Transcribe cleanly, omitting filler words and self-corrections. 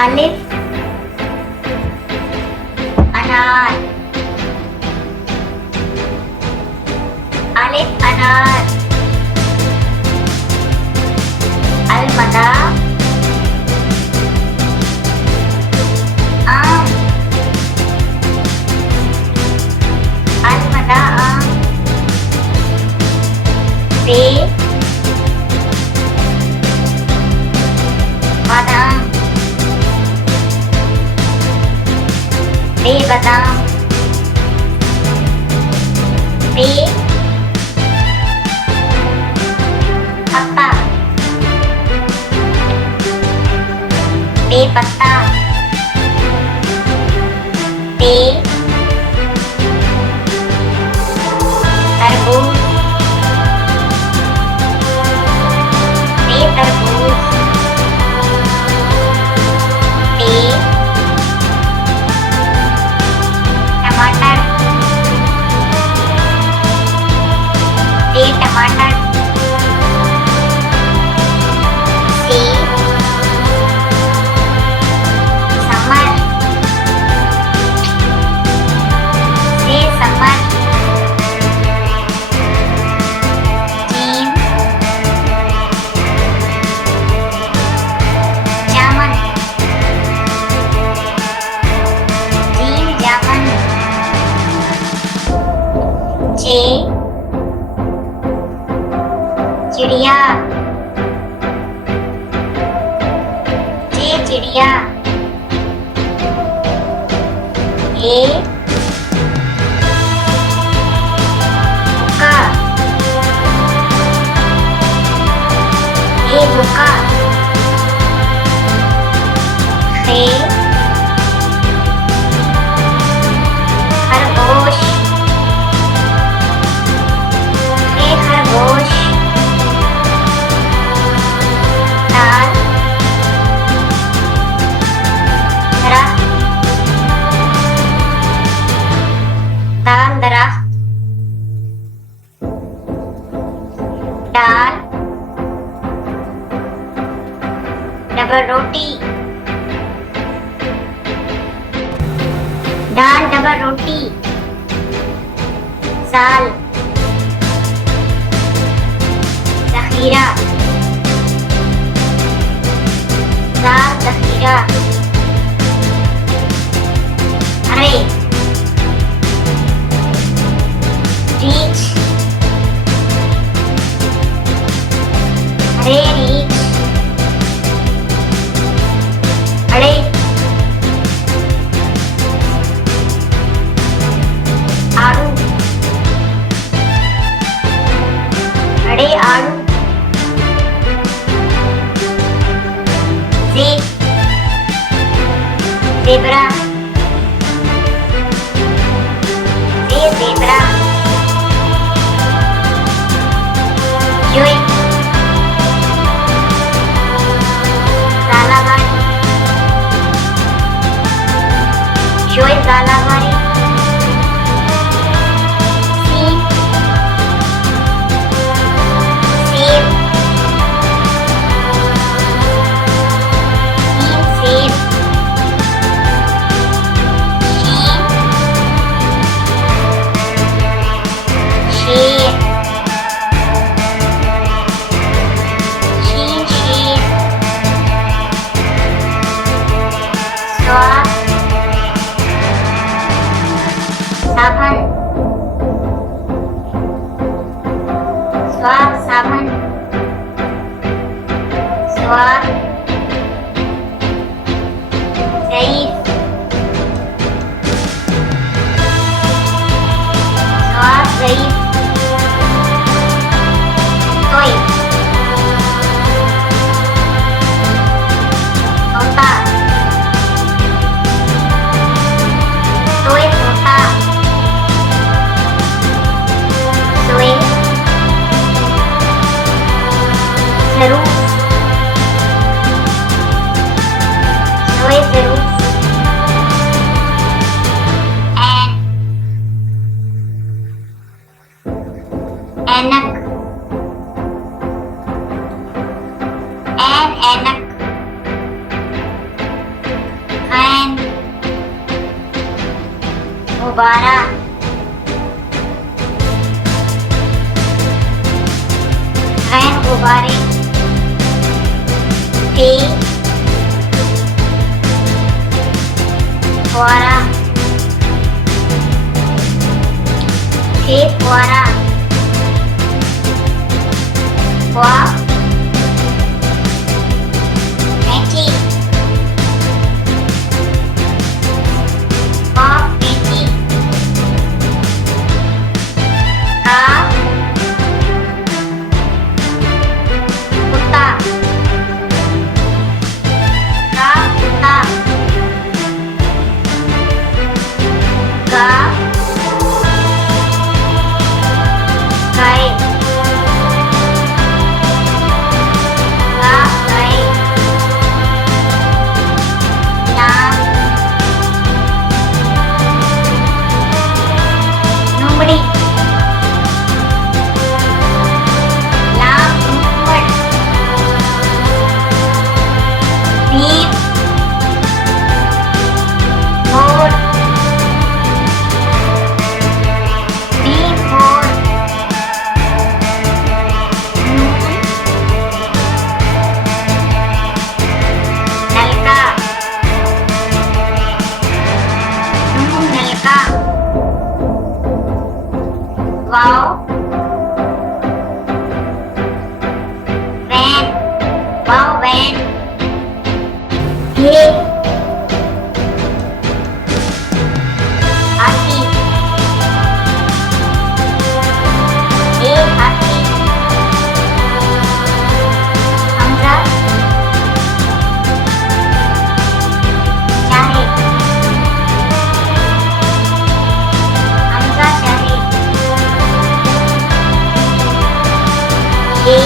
अलिफ अनार, अलिफ अनार। अलमदा आम, अलमदा आम। बे बादाम, बेबादाम। बे पत्ता, बेपत्ता। बे तरबूज, बेतरबूज। बे टमाटर, टमाटर। से समर, से समर। जीम जामन, जीम जामन। चे चिड़िया, चिड़िया। ए बुका, बुका। खे खरगोश, खरगोश। दाल दरख्त, दाल दरख्त। दाल डबल रोटी, दाल डबल रोटी। साल ज़ख़ीरा, साल ज़ख़ीरा। अरे रीछ, अरे रीछ। अरे आड़ू, अरे आड़ू। Zebra, zebra. जुई ज़ालाबारी, जुई ज़ालाबारी। सीब, सेब, सेब। शेर, शीर, शेर। स्वाद साबन, स्वाद साबन। स्वाद ज़ईफ़, स्वाद ज़ईफ़। तोई तोता, तोय तोता। सोए ज़रूर, सोए ज़रूर। ऐनक, ऐनक। गुब्बारा रैन गुब्बारे टी फुआरा टी फुआरा फुआ कैंची कैंची का कुत्ता का कुत्ता का गाय का गाय नाम नुमड़ी लाम नुमड़ नीम मोर नीम मोर नून नलका नून नलका वाव वैन वाव वैन हे हाथी हे हाथी हमजा चाहे हमजा चाहे ये